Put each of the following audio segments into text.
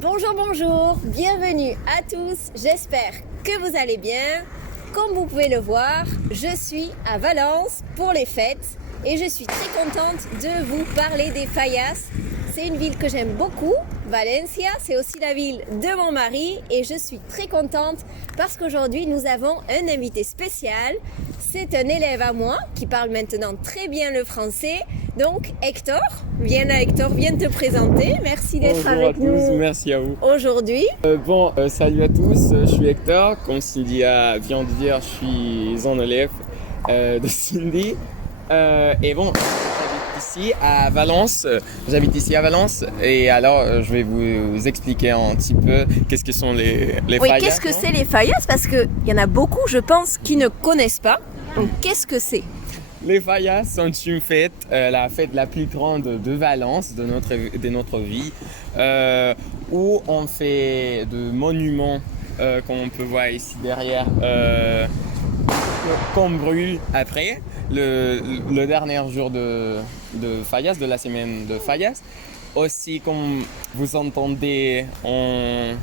Bonjour, bonjour, bienvenue à tous, j'espère que vous allez bien. Comme vous pouvez le voir, je suis à Valence pour les fêtes et je suis très contente de vous parler des fallas. C'est une ville que j'aime beaucoup, Valencia, c'est aussi la ville de mon mari et je suis très contente parce qu'aujourd'hui nous avons un invité spécial. C'est un élève à moi qui parle maintenant très bien le français. Donc Hector, viens te présenter. Merci d'être avec nous. Bonjour à tous, merci à vous. Aujourd'hui. Salut à tous, je suis Hector. Comme Cindy vient de dire, je suis un élève de Cindy. J'habite ici à Valence et alors je vais vous expliquer un petit peu qu'est-ce que sont les fallas. Qu'est-ce que c'est les fallas? Parce qu'il y en a beaucoup, je pense, qui ne connaissent pas. Donc qu'est-ce que c'est? Les fallas sont une fête, la fête la plus grande de Valence, de notre vie, où on fait de monuments, comme on peut voir ici derrière, qu'on brûle après, le dernier jour de fallas, de la semaine de fallas. Aussi, comme vous entendez, on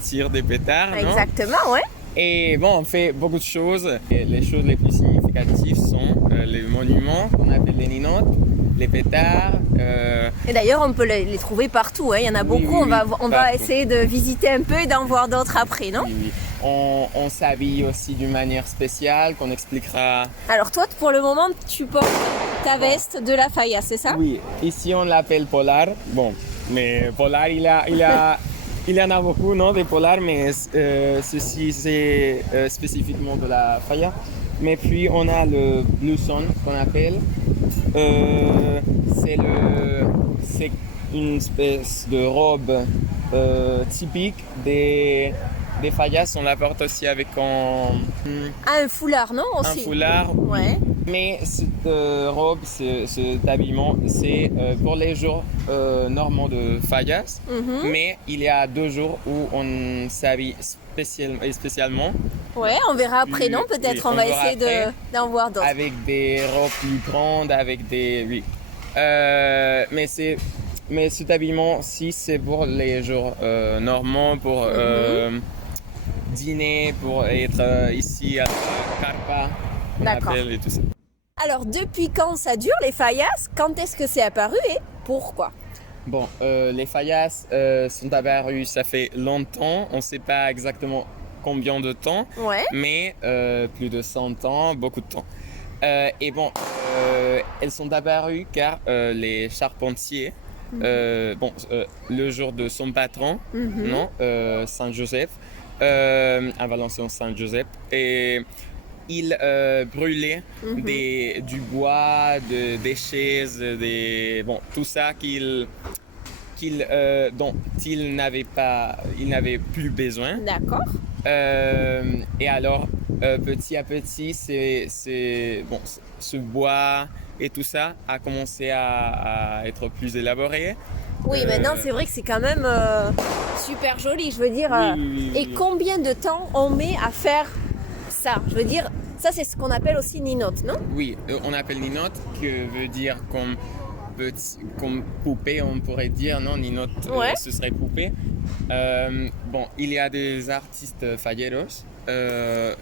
tire des pétards. Exactement, ouais. Et on fait beaucoup de choses. Et les choses les plus significatives sont les monuments qu'on appelle les ninotes, les pétards. Et d'ailleurs, on peut les trouver partout, hein. Il y en a beaucoup. Oui, on va essayer de visiter un peu et d'en voir d'autres après, non? Oui. On s'habille aussi d'une manière spéciale qu'on expliquera. Alors toi, pour le moment, tu portes ta veste de la falla, c'est ça? Oui, ici on l'appelle polar. Bon, mais polar, il y en a beaucoup, non, des polars, mais ceci c'est spécifiquement de la falla. Mais puis on a le blouson qu'on appelle. C'est une espèce de robe typique des fallas. On la porte aussi avec un foulard, non? Aussi. Un foulard, ouais. Mais cette robe, cet habillement, c'est pour les jours normaux de fallas. Mm-hmm. Mais il y a 2 jours où on s'habille spécialement. Ouais, on verra après, non? Peut-être on va essayer d'en voir d'autres. Avec des robes plus grandes, avec des... Oui. Mais cet habillement-ci, c'est pour les jours normaux, pour dîner, pour être ici à Carpa, on appelle et tout ça. Alors, depuis quand ça dure, les fallas? Quand est-ce que c'est apparu et pourquoi? Bon, les fallas sont apparus, ça fait longtemps, on ne sait pas exactement combien de temps, ouais. Mais plus de 100 ans, beaucoup de temps. Elles sont apparues car les charpentiers, le jour de son patron, Saint-Joseph, à Valenciennes Saint-Joseph, et il brûlait du bois, des chaises, tout ça dont il n'avait plus besoin. D'accord. Et alors, petit à petit, ce bois et tout ça a commencé à être plus élaboré. Oui, maintenant c'est vrai que c'est quand même super joli, je veux dire. Oui. Et combien de temps on met à faire ça? Je veux dire, ça c'est ce qu'on appelle aussi ninote, non? Oui, on appelle ninote, que veut dire comme poupée, on pourrait dire, non? Ninote, ouais. Ce serait poupée. Il y a des artistes falleros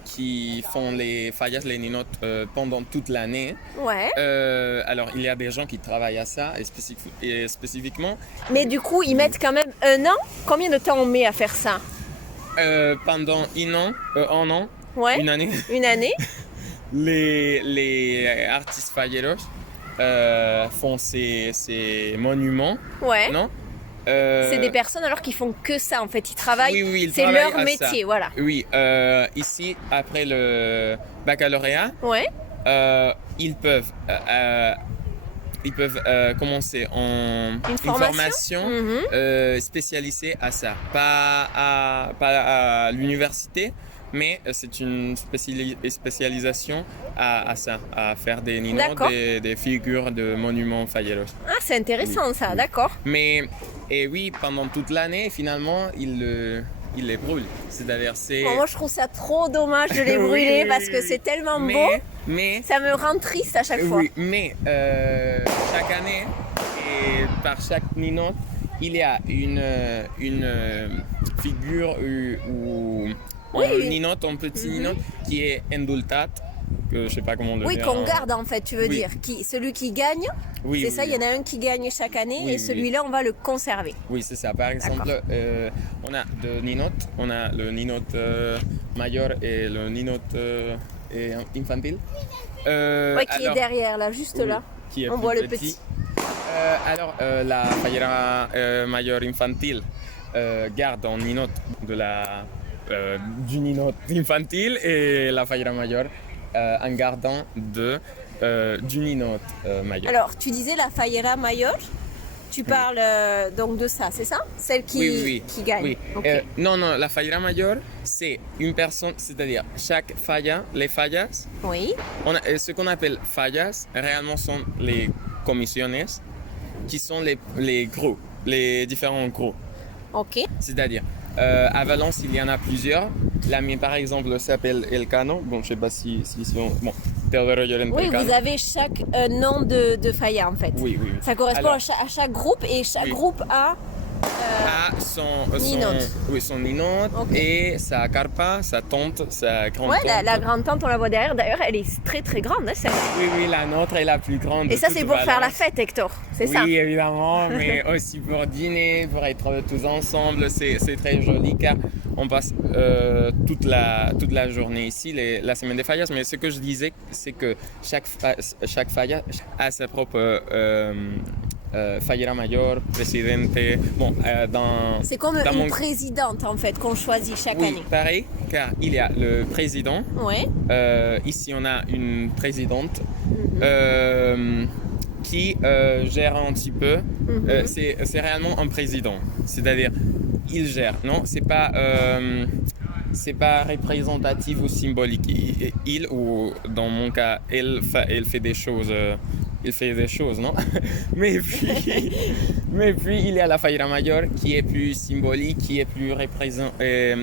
qui font les fallas, les ninotes pendant toute l'année. Ouais. Alors, il y a des gens qui travaillent à ça spécifiquement. Mais du coup, ils mettent quand même 1 an. Combien de temps on met à faire ça? Pendant un an, ouais. Une année. Une année. Les artistes falleros font ces monuments. Ouais. Non? C'est des personnes alors qui font que ça en fait, ils travaillent, oui, c'est leur métier, voilà. Oui, ici, après le baccalauréat, ouais. Ils peuvent commencer une formation spécialisée à ça. Pas à l'université, mais c'est une spécialisation à ça, à faire des ninots, des figures de monuments falleros. Ah, c'est intéressant ça, d'accord. Et oui, pendant toute l'année, finalement, il les brûle. C'est-à-dire, moi, je trouve ça trop dommage de les brûler parce que c'est tellement beau. Mais ça me rend triste à chaque fois. Oui, mais chaque année, et par chaque ninote, il y a une figure ou ninote, un petit ninote qui est indultat, que je sais pas comment le dire. Oui, qu'on garde en fait, tu veux dire. Celui qui gagne, c'est ça, il y en a un qui gagne chaque année et celui-là, on va le conserver. Oui, c'est ça. Par exemple, on a deux ninotes. On a le ninote major et le ninote infantile. Qui est derrière, là, juste là. Qui est on voit le petit. Alors, la fallera major infantile garde un ninote du ninote infantile et la fallera major en gardant du ninote major. Alors, tu disais la fallera major, tu parles donc de ça, c'est ça? Celle qui gagne. Oui. Okay. Non, la fallera major, c'est une personne, c'est-à-dire chaque falla, les fallas, ce qu'on appelle fallas, réellement sont les commissiones, qui sont les groupes, les différents groupes. Ok. C'est-à-dire, à Valence, il y en a plusieurs. La mienne, par exemple, s'appelle Elcano. Bon, je ne sais pas si bon, Teodoro Llorente Elcano. Vous avez chaque nom de falla, en fait. Oui. Ça correspond à chaque groupe et chaque groupe a... son ninote et sa carpa, sa tante, sa grand-tante. La grande-tante, on la voit derrière. D'ailleurs, elle est très très grande, celle-là. Oui, la nôtre est la plus grande. Et ça, c'est pour faire la fête, Hector, c'est ça? Oui, évidemment, mais aussi pour dîner, pour être tous ensemble. C'est très joli car on passe toute la journée ici, la semaine des fallas. Mais ce que je disais, c'est que chaque falla a sa propre... fallera major, presidente. Bon, c'est comme une présidente en fait qu'on choisit chaque année. Pareil, car il y a le président. Ici, on a une présidente qui gère un petit peu. C'est réellement un président, c'est-à-dire il gère. Non, c'est pas représentatif ou symbolique. Il ou dans mon cas, elle fait des choses. Il fait des choses, non? mais puis il y a la fallera major qui est plus symbolique, qui est plus représentée.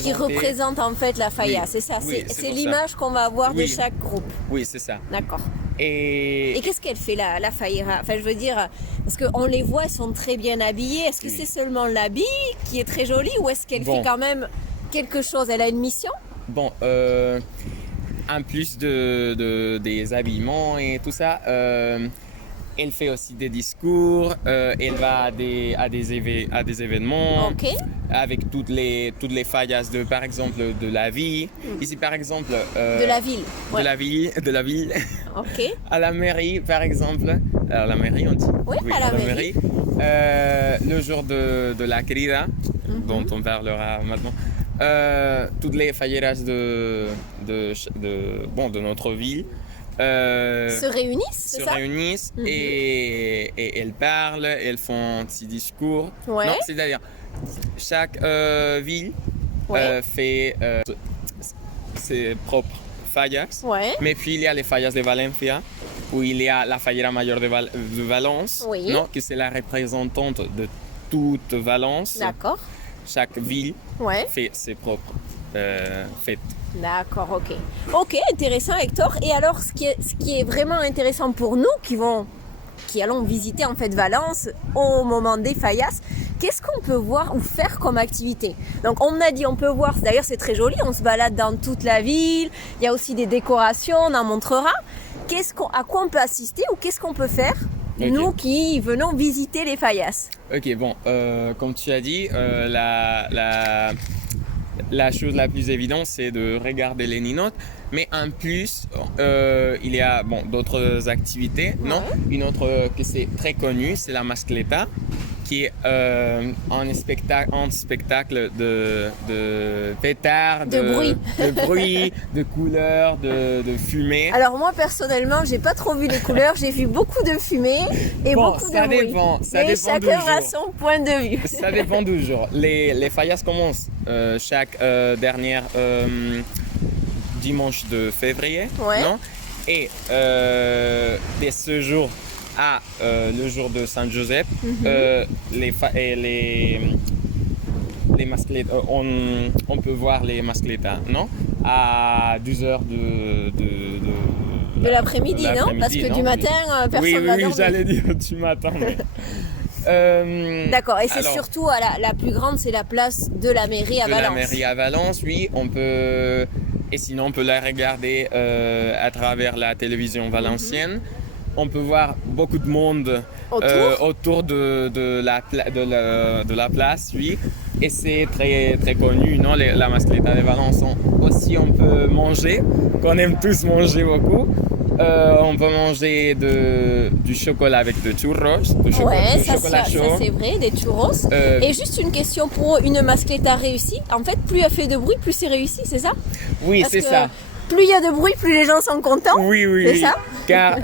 Qui représente en fait la falla, c'est ça? C'est l'image qu'on va avoir de chaque groupe. Oui, c'est ça. D'accord. Et qu'est-ce qu'elle fait la fallera? Enfin, je veux dire, parce qu'on les voit, elles sont très bien habillées. Est-ce que c'est seulement l'habit qui est très joli ou est-ce qu'elle fait quand même quelque chose? Elle a une mission? Bon, en plus des habillements et tout ça, elle fait aussi des discours, elle va à des événements avec toutes les fallas par exemple de la vie. Ici par exemple de la ville. De la ville. À la mairie par exemple. À la mairie on dit. Oui, à la mairie. Le jour de la querida, dont on parlera maintenant. Toutes les falleras de notre ville se réunissent et elles parlent, elles font un petit discours. Non, c'est-à-dire chaque ville fait ses propres fallas. Mais puis il y a les fallas de Valencia où il y a la fallera major de Valence, non, que c'est la représentante de toute Valence. D'accord. Chaque ville fait ses propres fêtes. D'accord, ok, intéressant Hector. Et alors, ce qui est vraiment intéressant pour nous qui allons visiter en fait Valence au moment des fallas, qu'est-ce qu'on peut voir ou faire comme activité? Donc on a dit on peut voir, d'ailleurs c'est très joli, on se balade dans toute la ville, il y a aussi des décorations, on en montrera. À quoi on peut assister ou qu'est-ce qu'on peut faire? Nous qui venons visiter les fallas. Ok, bon, comme tu as dit, la chose la plus évidente, c'est de regarder les ninotes. Mais en plus, il y a d'autres activités. Non, une autre que c'est très connue, c'est la mascleta, qui est un spectacle de pétards, de bruit, de couleurs, de fumée. Alors moi personnellement, j'ai pas trop vu les couleurs, j'ai vu beaucoup de fumée et beaucoup de bruit. Ça dépend chacun a son point de vue. Ça dépend du jour. Les fallas commencent chaque dernière dimanche de février, non? Et dès ce jour à le jour de Saint-Joseph, les mascletas, on peut voir les mascletas, non? À 12h de l'après-midi, non? Parce que du matin, personne va dormir. Oui, j'allais dire du matin. Mais... D'accord, et c'est surtout la plus grande, c'est la place de la mairie à Valence. De la mairie à Valence, oui. On peut, et sinon on peut la regarder à travers la télévision valencienne. On peut voir beaucoup de monde autour de la place, oui. Et c'est très, très connu, non, la mascleta de Valence. Aussi, on peut manger, qu'on aime tous manger beaucoup. On peut manger du chocolat avec du churros, chocolat chaud. Ça c'est vrai, des churros. Et juste une question pour une mascleta réussie. En fait, plus elle fait de bruit, plus c'est réussi, c'est ça? Oui, c'est ça. Plus il y a de bruit, plus les gens sont contents. Oui. C'est ça? Car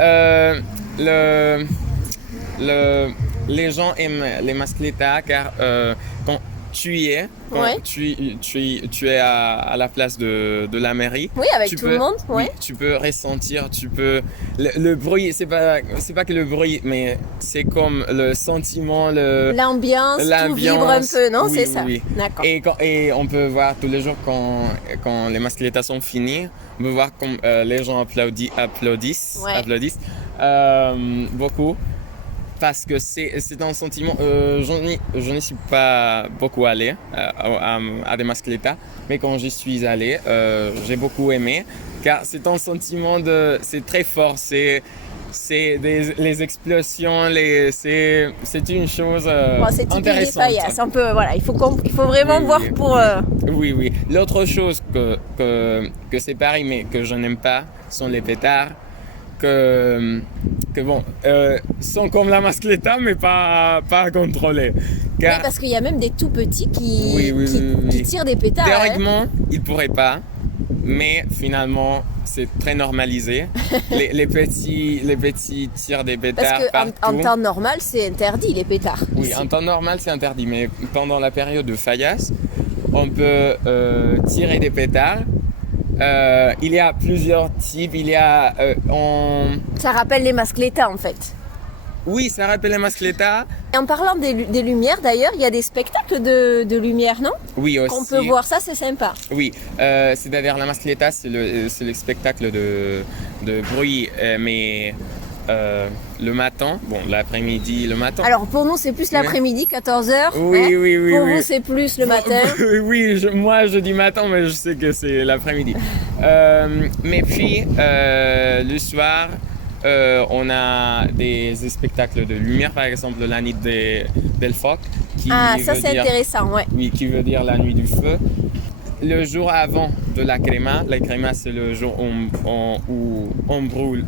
les gens aiment les mascletas car quand tu es à la place de la mairie. Oui, avec tout le monde. Oui, tu peux ressentir, le bruit, c'est pas que le bruit, mais c'est comme le sentiment, l'ambiance, tout vibre un peu, non? Oui, c'est ça. Oui. D'accord. Et on peut voir tous les jours quand les mascletas sont finis, on peut voir comme les gens applaudissent beaucoup. Parce que c'est un sentiment, je n'y suis pas beaucoup allé à des mascletas, mais quand j'y suis allé, j'ai beaucoup aimé, car c'est un sentiment c'est très fort, c'est les explosions, c'est une chose c'est intéressante. C'est un peu, il faut vraiment voir pour... Oui. L'autre chose que c'est pareil, mais que je n'aime pas, sont les pétards. Sont comme la mascleta mais pas contrôlés. Oui, parce qu'il y a même des tout petits qui tirent des pétards. Théoriquement, ils pourraient pas, mais finalement, c'est très normalisé. les petits tirent des pétards parce qu'en temps normal, c'est interdit les pétards. Oui, en temps normal, c'est interdit, mais pendant la période de Fallas, on peut tirer des pétards. Il y a plusieurs types, Ça rappelle les mascletas en fait. Oui, ça rappelle les mascletas. Et en parlant des lumières d'ailleurs, il y a des spectacles de lumière, non? Oui, aussi. Qu'on peut voir, ça c'est sympa. Oui, c'est-à-dire la mascleta, c'est le spectacle de bruit, mais le matin, l'après-midi, le matin. Alors pour nous c'est plus l'après-midi, 14h. Oui. Pour vous c'est plus le matin. Oui, moi je dis matin, mais je sais que c'est l'après-midi. Mais puis le soir, on a des spectacles de lumière, par exemple la nuit del foc. Ça c'est intéressant, ouais. Oui, qui veut dire la nuit du feu. Le jour avant de la crema c'est le jour où on brûle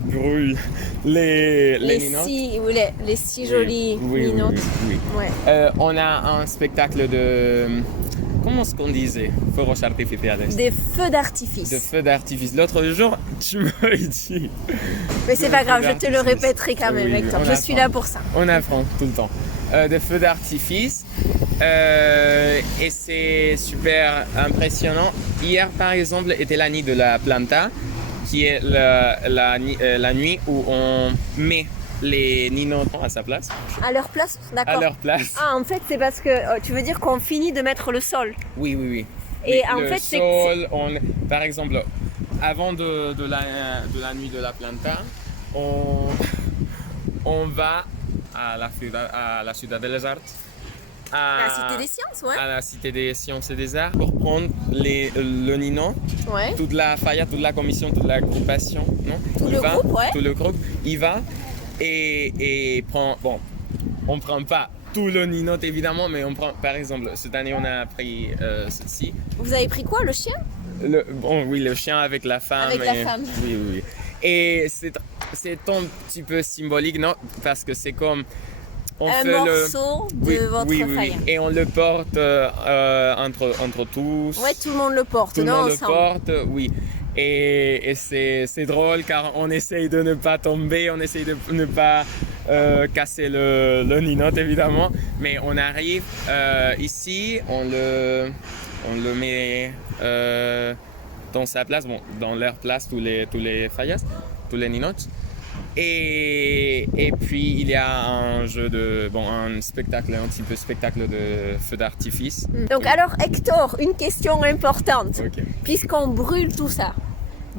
les ninottes. Les six jolies ninottes. Oui. Ouais. On a un spectacle de... Comment est-ce qu'on disait? Fuegos artificiales. Des feux d'artifice. Des feux d'artifice. L'autre jour, tu m'as dit... Mais c'est pas grave, je te le répéterai quand même, Hector. Je suis là pour ça. On apprend tout le temps. Des feux d'artifice. Et c'est super impressionnant. Hier, par exemple, était la nuit de la planta, qui est la nuit où on met les ninots à sa place. À leur place, d'accord. À leur place. Ah, en fait, c'est parce que tu veux dire qu'on finit de mettre le sol. Oui. Et en fait, sol, par exemple, avant de la nuit de la planta, on va à la Ciudad de les Arts. À la Cité des Sciences, ouais. À la Cité des Sciences et des Arts pour prendre le nino, toute la faya, toute la commission, toute l'agrupation, non? Tout le groupe, il va et prend. Bon, on prend pas tout le nino évidemment, mais on prend, par exemple, cette année on a pris ceci. Vous avez pris quoi, le chien? Le chien avec la femme. Avec la femme. Oui. Et c'est un petit peu symbolique, non? Parce que c'est comme un morceau de votre faïa. Et on le porte entre tous. Ouais, tout le monde le porte, tout non? Tout le monde le porte, oui. Et c'est drôle car on essaye de ne pas tomber, on essaye de ne pas casser le ninote évidemment. Mais on arrive ici, on le met dans sa place, dans leur place, tous les faïas, tous les ninotes. Et puis il y a un spectacle, un petit peu spectacle de feu d'artifice. Donc alors Hector, une question importante, puisqu'on brûle tout ça,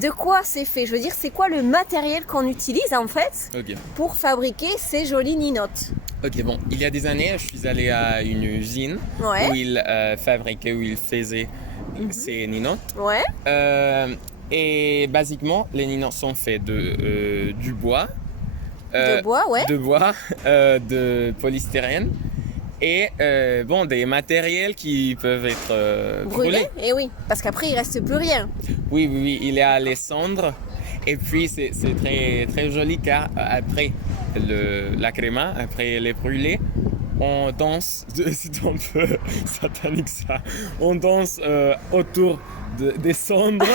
de quoi c'est fait? Je veux dire, c'est quoi le matériel qu'on utilise en fait pour fabriquer ces jolies ninottes? Ok, bon, il y a des années, je suis allé à une usine où ils fabriquaient, où ils faisaient ces ninottes. Ouais. Et basiquement, les ninottes sont faits du bois. De bois, ouais. De bois, de polystyrène et bon, des matériels qui peuvent être brûlés. Et oui, parce qu'après, il reste plus rien. Oui, oui, oui, il y a les cendres. Et puis, c'est très, très joli car après la créma, après les brûlés, on danse, c'est un peu satanique ça, on danse autour des cendres,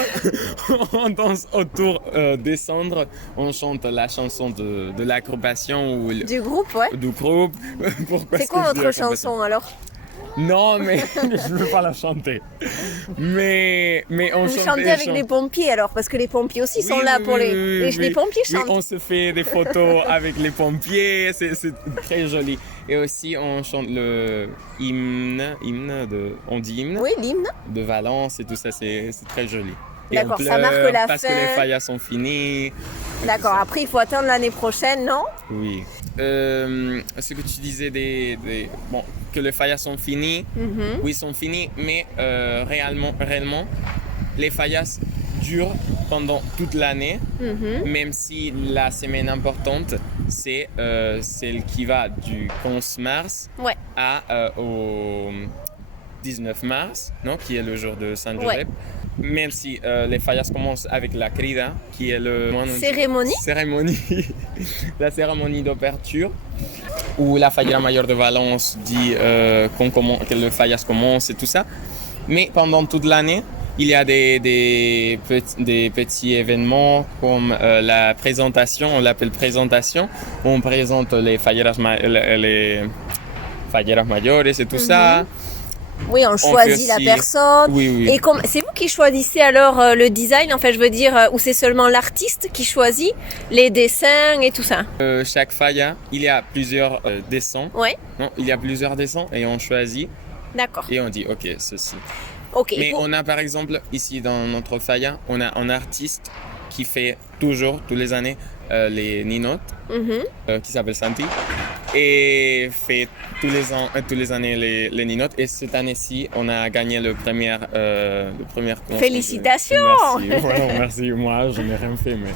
on danse autour des cendres, on chante la chanson de l'agrupation ou du groupe, ouais. Du groupe. C'est quoi votre chanson alors? Non, mais je ne veux pas la chanter. Mais on vous chantez avec les pompiers alors, parce que les pompiers aussi sont là pour les pompiers chantent. Oui, on se fait des photos avec les pompiers, c'est très joli. Et aussi on chante le hymne on dit hymne. Oui, l'hymne. De Valence et tout ça, c'est très joli. D'accord, ça marque la parce fin. Parce que les faillas sont finies. D'accord, après il faut attendre l'année prochaine, non? Oui. Ce que tu disais bon, que les faillas sont finies, oui, sont finies, mais réellement, les faillas durent pendant toute l'année, même si la semaine importante, c'est celle qui va du 11 mars au 19 mars, non, qui est le jour de Saint Joseph. Ouais. Même si les faillas commencent avec la crida, qui est la cérémonie d'ouverture, où la Falla Mayor de Valence dit que le faillas commence et tout ça. Mais pendant toute l'année, il y a des petits événements comme la présentation, on l'appelle présentation, où on présente les falleras mayores et tout ça. Oui, on choisit la personne. Oui. Et c'est vous qui choisissez alors le design, enfin je veux dire, ou c'est seulement l'artiste qui choisit les dessins et tout ça? Chaque falla, il y a plusieurs dessins. Ouais. Non, il y a plusieurs dessins et on choisit. D'accord. Et on dit, ok, ceci. Okay, mais on a par exemple, ici dans notre falla, on a un artiste qui fait tous les années, les ninottes, qui s'appelle Santi, et fait tous les années les ninottes. Et cette année-ci, on a gagné le premier concours. Félicitations! Merci. Moi, je n'ai rien fait, mais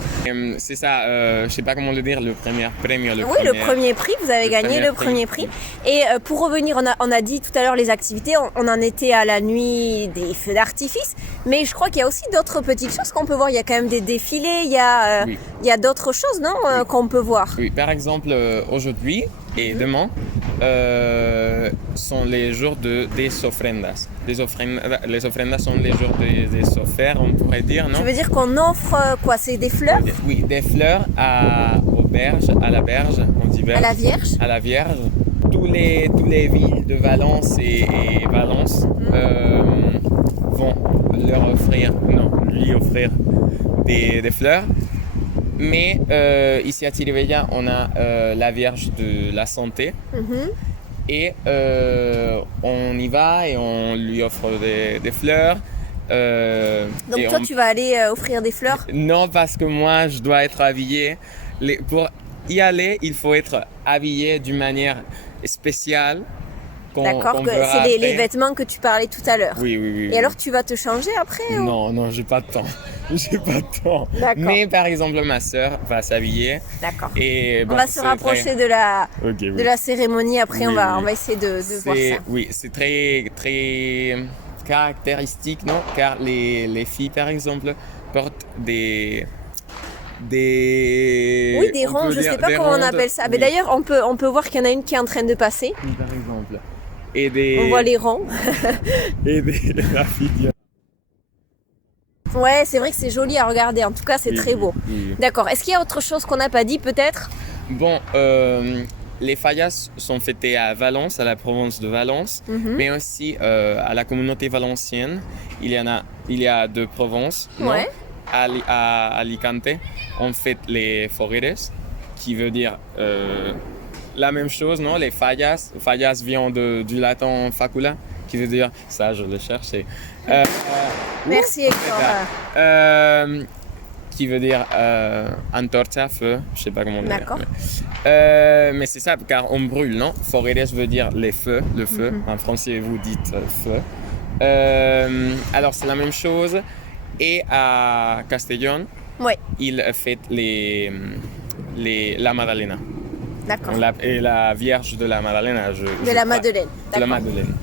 c'est ça. Je sais pas comment le dire. Le premier prix. Le premier prix. Vous avez gagné le premier prix. Et pour revenir, on a dit tout à l'heure les activités. On en était à la nuit des feux d'artifice, mais je crois qu'il y a aussi d'autres petites choses qu'on peut voir. Il y a quand même des défilés. Il y a d'autres choses, non, qu'on peut voir. Oui. Par exemple, aujourd'hui et demain sont les jours des ofrendas. Les ofrendas sont les jours des offertes, on pourrait dire, non? Tu veux dire qu'on offre quoi? C'est des fleurs? Oui, des fleurs à la berge, on dit berge. À la Vierge? À la Vierge. Tous les villes de Valence et Valence vont lui offrir des fleurs. Mais ici à Tiribella, on a la Vierge de la Santé. Et on y va et on lui offre des fleurs. Donc toi, tu vas aller offrir des fleurs? Non, parce que moi, je dois être habillé. Pour y aller, il faut être habillé d'une manière spéciale. D'accord, c'est les vêtements que tu parlais tout à l'heure. Oui. Et alors tu vas te changer après? Non, j'ai pas de temps. D'accord. Mais par exemple, ma sœur va s'habiller. D'accord. Et on va se rapprocher de la cérémonie après. On va essayer de voir ça. Oui, c'est très très caractéristique, non? Car les filles, par exemple, portent des ronds, je sais pas comment on appelle ça. Mais d'ailleurs, on peut voir qu'il y en a une qui est en train de passer. Par exemple. On voit les ronds. Et des raffidias. Ouais, c'est vrai que c'est joli à regarder. En tout cas, c'est très beau. Oui. D'accord. Est-ce qu'il y a autre chose qu'on n'a pas dit, peut-être? Bon, les fallas sont fêtées à Valence, à la province de Valence, mais aussi à la communauté valencienne. Il y a deux provinces. Ouais. À Alicante, on fête les fogueres, qui veut dire la même chose, non? Les fallas. Fallas vient du latin facula, qui veut dire, ça je le cherchais. Merci Hector. qui veut dire antorcha, feu, je sais pas comment on dit. D'accord. Mais c'est ça, car on brûle, non? Fogueres veut dire les feux, le feu. En français, vous dites feu. Alors, c'est la même chose. Et à Castellón, Oui. il fête la Madalena. D'accord. Et la Vierge de la Madalena. De la Madeleine. De la Madeleine.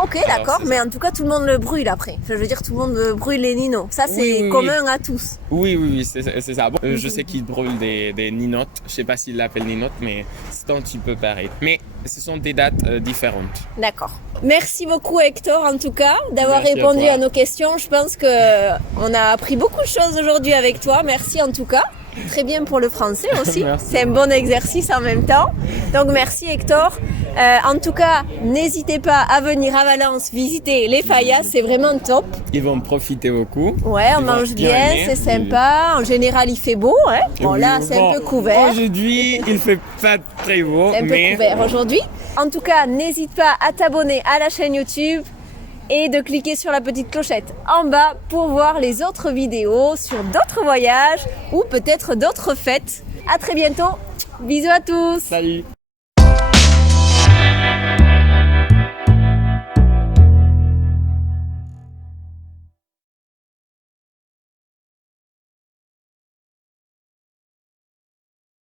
Ok, d'accord, mais en tout cas, tout le monde le brûle après. Je veux dire, tout le monde brûle les ninos. Ça, c'est commun à tous. Oui, c'est ça. Bon, je sais qu'ils brûlent des ninottes. Je sais pas s'ils l'appellent ninottes, mais c'est un petit peu pareil. Mais ce sont des dates différentes. D'accord. Merci beaucoup, Hector, en tout cas, d'avoir répondu à nos questions. Je pense qu'on a appris beaucoup de choses aujourd'hui avec toi. Merci en tout cas. Très bien pour le français aussi. C'est un bon exercice en même temps. Donc merci Hector. En tout cas, n'hésitez pas à venir à Valence visiter les Fallas, c'est vraiment top. Ils vont profiter beaucoup. Ouais, on mange bien, c'est sympa. En général, il fait beau. Hein. Bon, là, c'est un peu couvert. Aujourd'hui, il fait pas très beau. C'est un peu couvert aujourd'hui. En tout cas, n'hésite pas à t'abonner à la chaîne YouTube et de cliquer sur la petite clochette en bas pour voir les autres vidéos sur d'autres voyages ou peut-être d'autres fêtes. À très bientôt. Bisous à tous. Salut.